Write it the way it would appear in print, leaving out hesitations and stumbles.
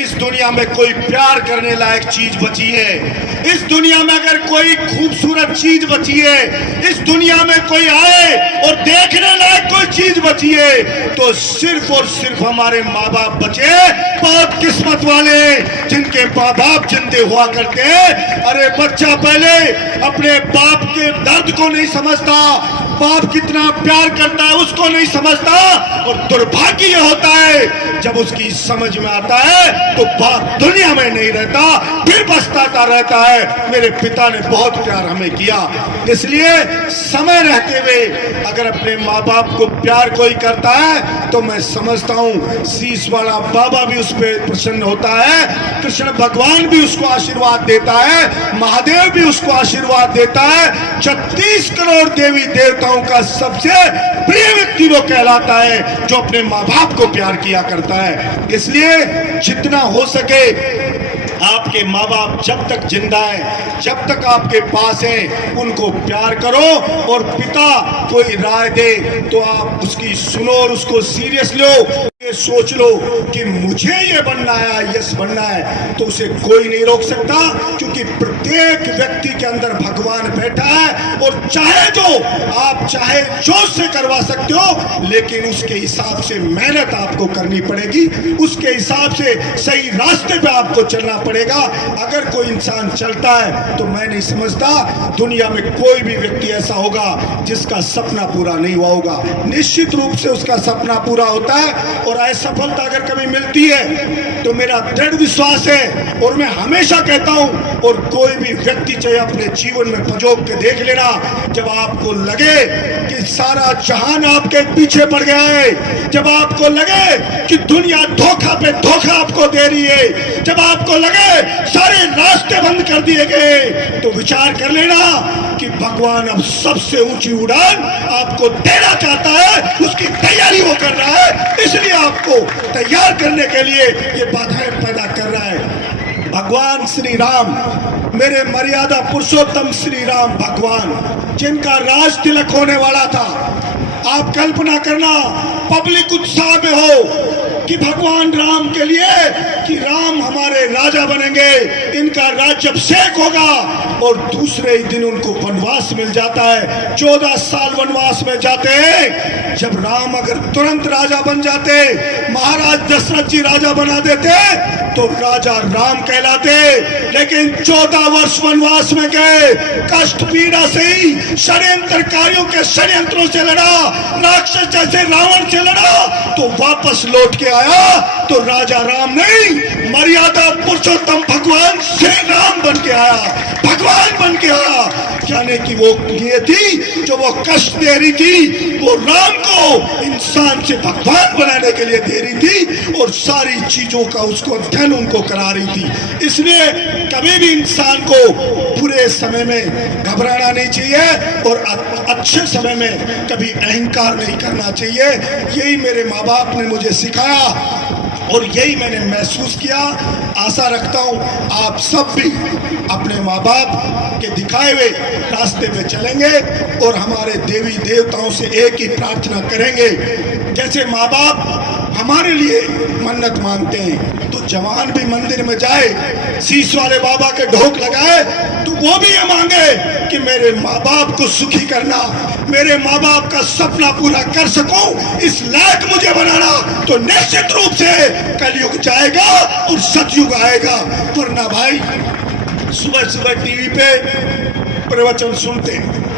इस दुनिया में कोई प्यार करने लायक चीज बची है, इस दुनिया में अगर कोई खूबसूरत चीज बची है, इस दुनिया में कोई आए और देखने लायक कोई चीज बची है, तो सिर्फ और सिर्फ हमारे माँ बाप बचे। बहुत किस्मत वाले जिनके माँ बाप जिंदे हुआ करते हैं। अरे बच्चा पहले अपने बाप के दर्द को नहीं समझता, बाप कितना प्यार करता है उसको नहीं समझता, और दुर्भाग्य ये होता है जब उसकी समझ में आता है तो बाप दुनिया में नहीं रहता, फिर पछताता रहता है। मेरे पिता ने बहुत प्यार हमें किया, इसलिए समय रहते हुए अगर अपने माँ बाप को प्यार कोई करता है तो मैं समझता हूँ शीश वाला बाबा भी उस पर प्रसन्न होता है, कृष्ण भगवान भी उसको आशीर्वाद देता है, महादेव भी उसको आशीर्वाद देता है। 36 करोड़ देवी देवताओं का सबसे प्रिय व्यक्ति वो कहलाता है जो अपने माँ बाप को प्यार किया करता है। इसलिए जितना हो सके आपके माँ बाप जब तक जिंदा है, जब तक आपके पास है, उनको प्यार करो। और पिता कोई राय दे तो आप उसकी सुनो और उसको सीरियस लो। ये सोच लो कि मुझे ये बनना है, यस बनना है, तो उसे कोई नहीं रोक सकता, क्योंकि प्रत्येक व्यक्ति के अंदर भगवान बैठा है। और चाहे जो से करवा सकते हो, लेकिन उसके हिसाब से मेहनत आपको करनी पड़ेगी, उसके हिसाब से सही रास्ते पे आपको चलना पड़ेगा। अगर कोई इंसान चलता है तो मैं नहीं समझता दुनिया में कोई भी व्यक्ति ऐसा होगा जिसका सपना पूरा नहीं हुआ होगा। निश्चित रूप से उसका सपना पूरा होता है, और असफलता अगर कभी मिलती है तो मेरा दृढ़ विश्वास है, और मैं हमेशा कहता हूं, और कोई भी व्यक्ति चाहे अपने जीवन में पजोक के देख लेना, जब आपको लगे कि सारा जहान आपके पीछे पड़ गया है, जब आपको लगे कि दुनिया धोखा पे धोखा आपको दे रही है, जब आपको लगे सारे रास्ते बंद कर दिए गए, तो विचार कर लेना कि भगवान अब सबसे ऊंची उड़ान आपको देना चाहता है, उसकी तैयारी वो कर रहा है, इसलिए आपको तैयार करने के लिए ये बाधाएं पैदा कर रहा है। भगवान श्री राम, मेरे मर्यादा पुरुषोत्तम श्री राम भगवान, जिनका राज तिलक होने वाला था, आप कल्पना करना पब्लिक उत्साह में हो कि भगवान राम के लिए कि राम हमारे राजा बनेंगे, इनका राज्य अभिषेक होगा, और दूसरे ही दिन उनको वनवास मिल जाता है। 14 साल वनवास में जाते हैं। जब राम अगर तुरंत राजा बन जाते, महाराज दशरथ जी राजा बना देते, तो राजा राम कहलाते। लेकिन 14 वर्ष वनवास में गए, कष्ट पीड़ा से ही षड्यंत्रकारियों के षड्यंत्रों से लड़ा, राक्षस जैसे रावण से लड़ा, तो वापस लौट के आया तो राजा राम नहीं, मर्यादा पुरुषोत्तम भगवान श्री राम बन के आया, भगवान बन के आया। यानी कि वो ये थी जो वो कष्ट दे रही थी, वो राम को इंसान से भगवान बनाने के लिए दे रही थी, और सारी चीजों का उसको अध्ययन उनको करा रही थी। इसलिए कभी भी इंसान को बुरे समय में घबराना नहीं चाहिए, और अच्छे समय में कभी अहंकार नहीं करना चाहिए। यही मेरे माँ बाप ने मुझे सिखाया, और यही मैंने महसूस किया। आशा रखता हूँ आप सब भी अपने माँ बाप के दिखाए हुए रास्ते पे चलेंगे, और हमारे देवी देवताओं से एक ही प्रार्थना करेंगे। जैसे माँ बाप हमारे लिए मन्नत मांगते हैं, तो जवान भी मंदिर में जाए, शीश वाले बाबा के ढोक लगाए, तो वो भी ये मांगे कि मेरे माँ बाप को सुखी करना, मेरे माँ बाप का सपना पूरा कर सकूं, इस लायक मुझे बनाना। तो निश्चित रूप से कलयुग जाएगा और सतयुग आएगा। वरना भाई सुबह सुबह टीवी पे प्रवचन सुनते हैं,